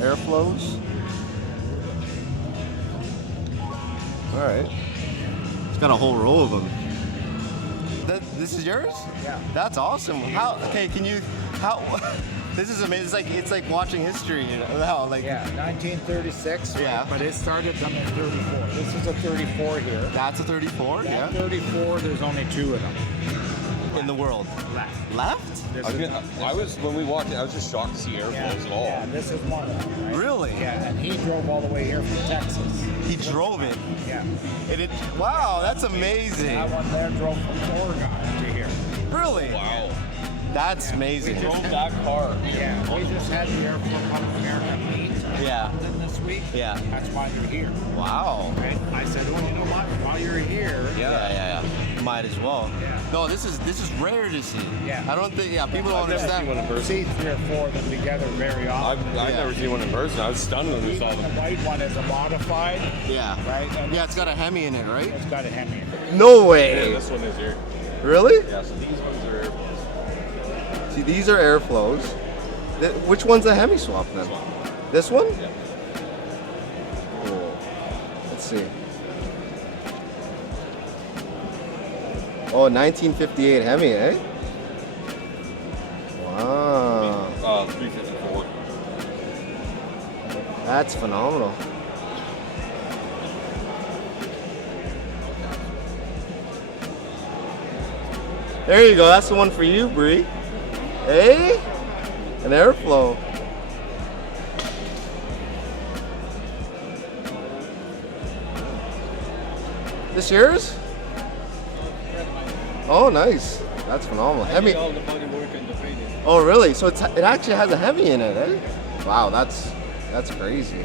Airflows. All right. It's got a whole row of them. This is yours? Yeah. That's awesome. How? Okay, can you? How? This is amazing. It's like watching history. You know? How? Like. Yeah, 1936. Right? Yeah. But it started done in 34. This is a 34 here. That's a 34. That Yeah. 34. There's only 2 of them. In the world. Left. When we walked in, I was just shocked to see Airflows at all. Yeah, this is one of them. Right? Really? Yeah, and he drove all the way here from Texas. He drove it. Yeah. Wow, that's amazing. That one there drove from Oregon to here. Really? Wow. That's amazing. We drove that car. Yeah, we just had the Airflow Cup American meet. Yeah. This week. Yeah. That's why you're here. Wow. Right? I said, well, you know what? While you're here. Yeah. Might as well. Yeah. No, this is rare to see. Yeah. I don't think. Yeah, people don't I've never understand. seen one in person. See 3 or 4 of them together very often. I've never seen one in person. I was stunned when we saw The them. white one is a modified. Yeah. Right? And Yeah, it's got a Hemi in it, right? it's got a Hemi in it. No Yeah, way. this one is here. Really? Yeah, so these ones are Airflows. See, these are Airflows. Which one's a Hemi swap then? This one? Yeah. Cool. Let's see. Oh, 1958 Hemi, eh? Wow. 354. That's phenomenal. There you go. That's the one for you, Bree. Hey? An Airflow. This yours? Oh, nice. That's phenomenal. Hemi. All the body work and the painting. Oh, really? So it actually has a Hemi in it, eh? Wow, that's crazy.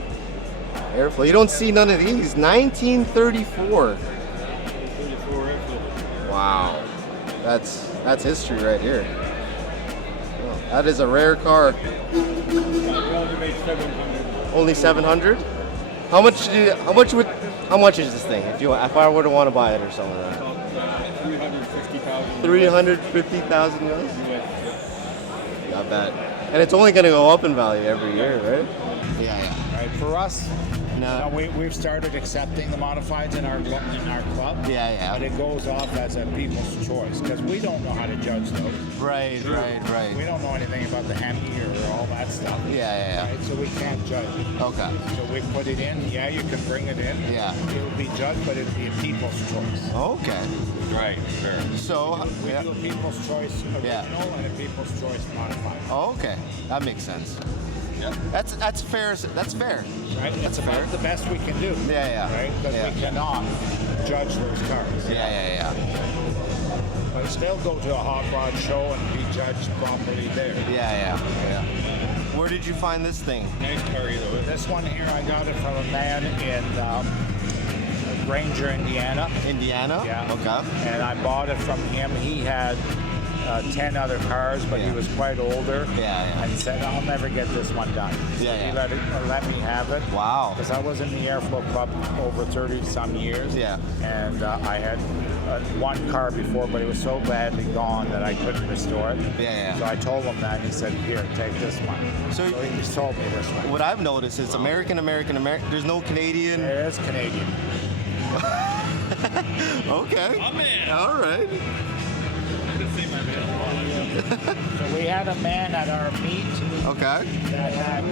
Airflow. You don't see none of these. 1934. 34 Airflow. Wow. That's history right here. Oh, that is a rare car. We only made 700. Only 700? How much is this thing if I were to want to buy it or something like that? 350,000. 350,000 euros? I bet. And it's only going to go up in value every year, right? Yeah. Right? For us, No. we've started accepting the modifieds in our club. Yeah. But it goes off as a people's choice because we don't know how to judge those. Right. We don't know anything about the Hemi or all that stuff. Yeah. Right? So we can't judge it. Okay. So we put it in. Yeah, you can bring it in. Yeah. It'll be judged, but it'll be a people's choice. Okay. Right, fair. So, We do a people's choice original Yeah. and a people's choice modified. oh, okay. That makes sense. Yeah. That's fair. That's fair. Right? That's fair. about the best we can do. Yeah. Right? Because Yeah. we cannot judge those cars. Yeah. But still go to a hot rod show and be judged properly there. Yeah. Where did you find this thing? Nice car either way. This one here, I got it from a man in Granger, Indiana. Indiana? Yeah. Okay. And I bought it from him. He had 10 other cars, but Yeah. he was quite older. Yeah. And said, I'll never get this one done. So Yeah. he let me have it. Wow. Because I was in the Airflow Club over 30-some years. Yeah. And I had one car before, but it was so badly gone that I couldn't restore it. Yeah. So I told him that, and he said, here, take this one. So- he sold me this one. What I've noticed is American. There's no Canadian. It is Canadian. Okay. Oh, man. All right. So we had a man at our meet Okay. that had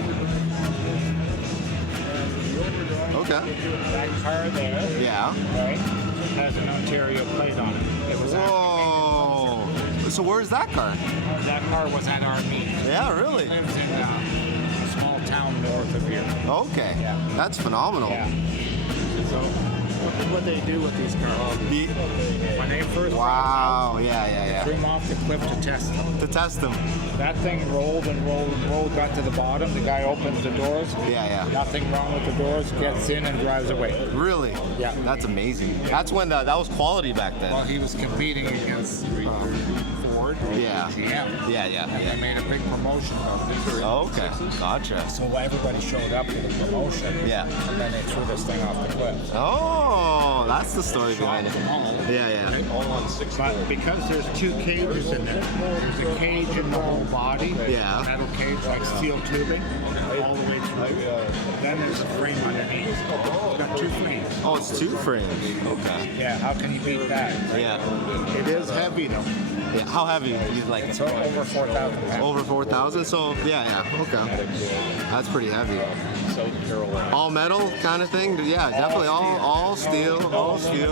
that car there, Yeah. right? Has an Ontario plate on it. It was Whoa. So where's that car? that car was at our meet. Yeah, really. He lives in a small town north of here. Okay. Yeah. That's phenomenal. Yeah. So what they do with these cars? When they first Wow. Yeah. threw them off the cliff to test them. To test them. That thing rolled and rolled, got to the bottom. The guy opens the doors. Yeah. Nothing wrong with the doors. Gets in and drives away. Really? Yeah. That's amazing. That's when that was quality back Well, then. he was competing against Ford. Yeah. GM. Yeah. And they made a big promotion of this. Okay. Gotcha. So everybody showed up for the promotion. Yeah. And then they threw this thing off the cliff. Oh, that's the story behind it. Them all. Yeah. All on 6 But because there's 2 cages in there, there's a cage in the whole body, Yeah. metal cage like steel tubing, all the way through. Oh, it's 2 frames. Okay. Yeah, how can you beat that? Yeah. It is heavy though. Yeah. How heavy? You like It's over 4,000 pounds. over 4,000? So yeah. Okay. That's pretty heavy. South Carolina. All metal kind of thing? Yeah, definitely all steel. All steel.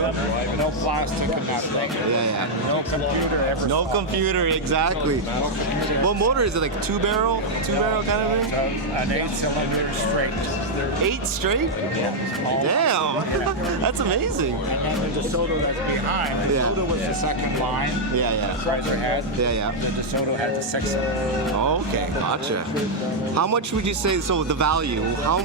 No plastic and nothing. Yeah. No computer ever. No computer, exactly. What motor is it? Like 2-barrel? 2-barrel kind of thing? So an 8-cylinder straight. 8 straight? Damn. That's amazing. And then there's a DeSoto that's behind. The Yeah. DeSoto was the second line. Yeah. Chrysler had. Yeah. The DeSoto had the 6-cylinder. Okay, gotcha. How much would you say? So the value? I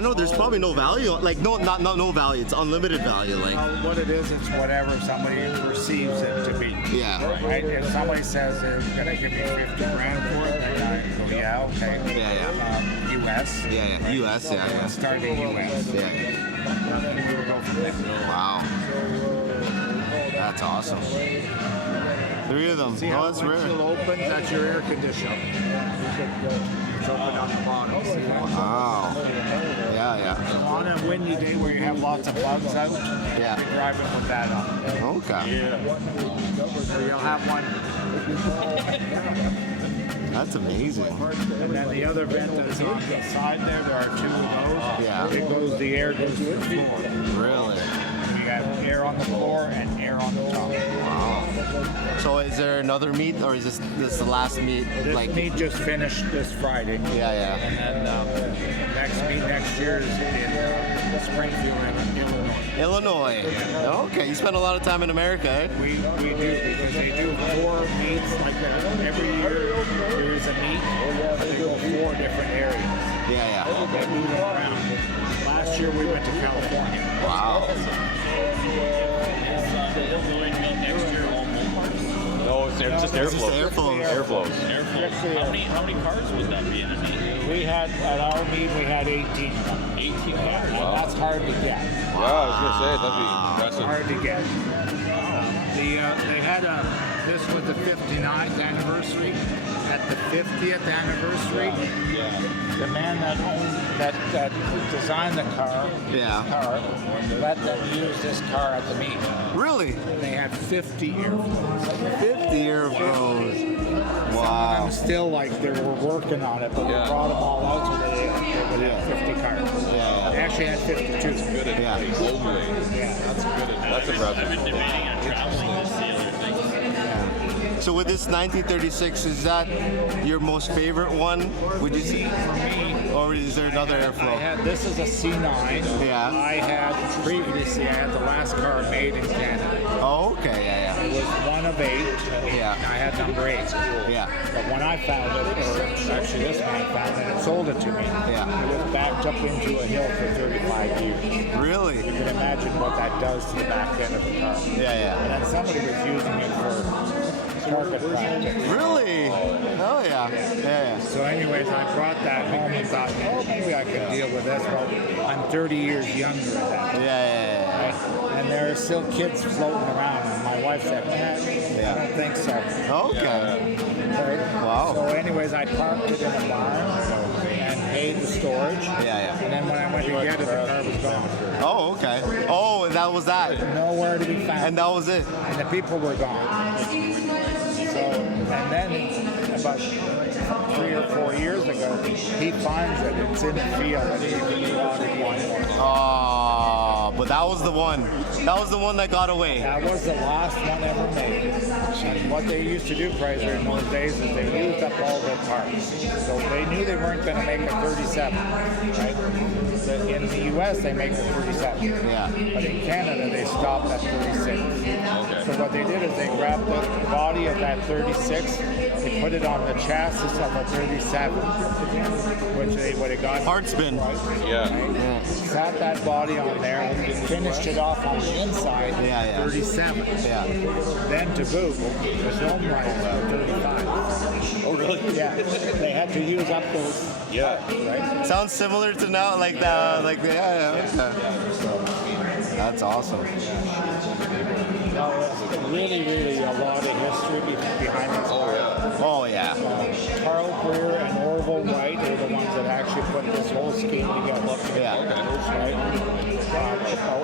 know there's probably no value. Like not no value. It's unlimited value. Like What it is, it's whatever somebody perceives it to be. yeah. Right? If somebody says they're gonna give me 50 grand for it, then I go, yeah, okay. Yeah. US. Yeah. US. Yeah. Start in US. Yeah. We'll go from there. Wow. That's awesome. 3 of them. See Oh, how that's the windshield rare. opens? That's your air conditioner. It's open on the bottom. See that? Wow. Yeah. So on a windy day where you have lots of bugs out, Yeah. you're driving with that on. Okay. So you'll have one. That's amazing. And then the other vent that's on the side there are 2 of those. Yeah. It goes, the air goes to the floor. Really? You got air on the floor and air on the top. Wow. So is there another meet, or is this the last meet? This Like meet just finished this Friday. yeah. And next meet next year is in Springfield, Illinois. Illinois. Okay, you spend a lot of time in America, eh? We do, because they do 4 meets like that. Every year there is a meet. They go 4 different areas. Yeah. They move them around. Last year we went to California. Wow. No, it's just It's airflow. just airflow. Airflows. How many cars would that be in a meet? We had, at our meet, we had 18. 18 Yeah, cars. and that's hard to get. Yeah, I was gonna say that'd be impressive. Hard to get. They had this was the 59th anniversary. At the 50th anniversary, the man that designed the car, Yeah. let them use this car at the meet. Really? They had 50 airflows. 50 airflows. Some Wow. of them still like they were working on it, but we Yeah. brought them all out so they would have 50 cars. Yeah. They actually had 52. Good at Yeah. globally. Yeah. That's good. That's I've impressive. been debating on traveling this the other thing. So with this 1936, is that your most favorite one? Would you see? For me, Or is there another I airflow? had this is a C9. Yeah. I had previously I had the last car made in Canada. Oh, okay. Yeah. It was 1 of 8. Yeah. I had number 8. Yeah. But when I found it, or actually this man found it and sold it to me, Yeah. it was backed up into a hill for 35 years. Really? You can imagine what that does to the back end of the car. Yeah. And then somebody was using it for target practice. Really? Oh yeah. Yeah. So anyways, I brought that home and thought, oh, maybe I could deal with this. Well, I'm 30 years younger than that. Yeah. Right? And there are still kids floating around. And my wife said, I don't think so. Okay. Right? Wow. So anyways, I parked it in a barn and paid the storage. Yeah. And then when I went to get it, the car was gone. Oh, okay. Oh, and that was that. Nowhere to be found. And that was it. And the people were gone. So, and then about 3 or 4 years ago, he finds it. It's in the field and he brought it one. Oh, but that was the one. That was the one that got away. That was the last one ever made. And what they used to do, Chrysler, in those days is they used up all their parts. So they knew they weren't going to make a 37, right? In the U.S., they make the 37. Yeah. But in Canada, they stopped at 36. So what they did is they grabbed the body of that 36, they put it on the chassis of a 37, which they would have got. Hard spin. Yeah. Sat that body on there, finished it off on the inside, Yeah. 37. Yeah. Then to boot, the film runs for 35. Oh, really? Yeah, they had to use up those. Yeah. Right? Sounds similar to now, like the, yeah. Okay. That's awesome. Really a lot of history behind this car. Oh yeah. Carl Breer and Orville Wright are the ones that actually put this whole came together. Yeah. Right?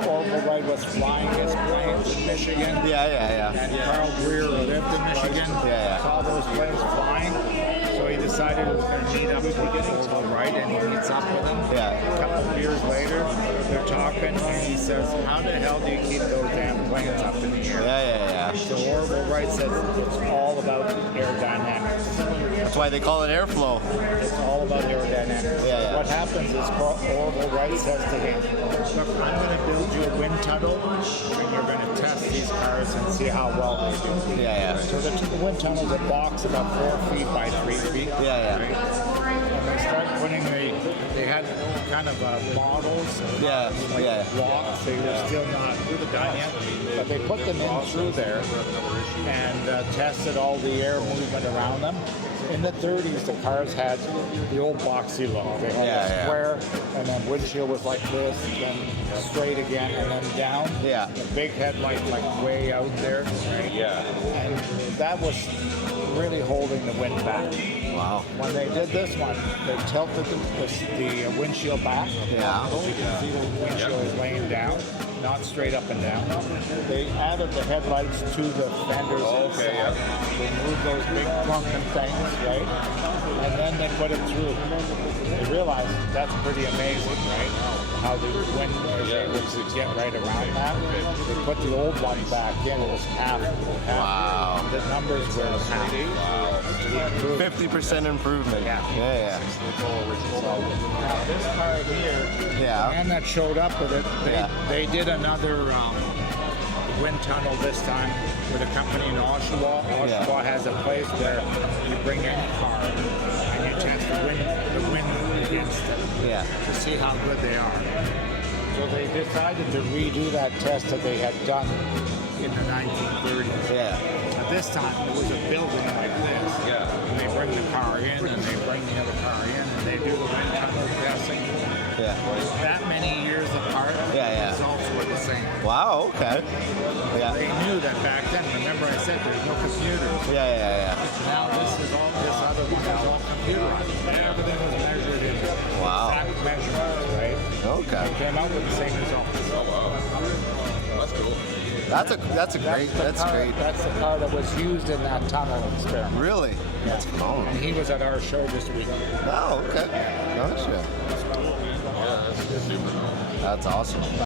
Orville Wright was flying his planes in Michigan. Yeah. And Carl Breer, who lived in Michigan, saw those planes flying. So he decided he was going to meet up with Orville Wright, and he meets up with him. Yeah. A couple of years later, they're talking, and he says, "How the hell do you keep those damn planes up in the air?" Yeah. So Orville Wright says it's all about aerodynamics. That's why they call it airflow. It's all about aerodynamics. Yeah. What happens is Orville Wright says to him, "Look, I'm going to build you a wind tunnel, and you're going to test these cars and see how well they do." Yeah. So the wind tunnel's a box about 4 feet by 3 feet. Yeah. Right? And they start putting they had kind of models. Blocks. They were still not done yet, but they put them in through there and tested all the air movement around them. In the 30s, the cars had the old boxy look. They had a square, and then windshield was like this, then straight again, and then down. Yeah. The big headlight like way out there. Right? Yeah. And that was really holding the wind back. Wow. When they did this one, they tilted the windshield back. Yeah. So you can see the windshield is laying down, not straight up and down. They added the headlights to the fenders. Okay, yeah. They moved those big clunking things, right? And then they put it through. They realized that's pretty amazing, right? How the wind was able to get right around that. They put the old one back in. It was half. Wow. The numbers were half. 50% improvement. Yeah. Now this car here, Yeah. the man that showed up with it, they did another wind tunnel this time with a company in Oshawa. Oshawa has a place where you bring in a car and you test the wind against it to see how good they are. So they decided to redo that test that they had done in the 1930s. Yeah. But this time it was a building like this. Yeah. And they bring the car in and they bring the other car in and they do the wind tunnel testing. Yeah. That many years apart, the results were the same. Wow, okay. Yeah. They knew that back then. Remember I said there's no computers. Yeah. Now this other one is all computerized. Everything was measured in exact measurements, right? Okay. They came out with the same results. Oh wow. That's cool. That's great. That's the car that was used in that tunnel experiment. Really? That's cool. And he was at our show this week. Oh, okay. Gotcha. Yeah, that's super cool. That's awesome.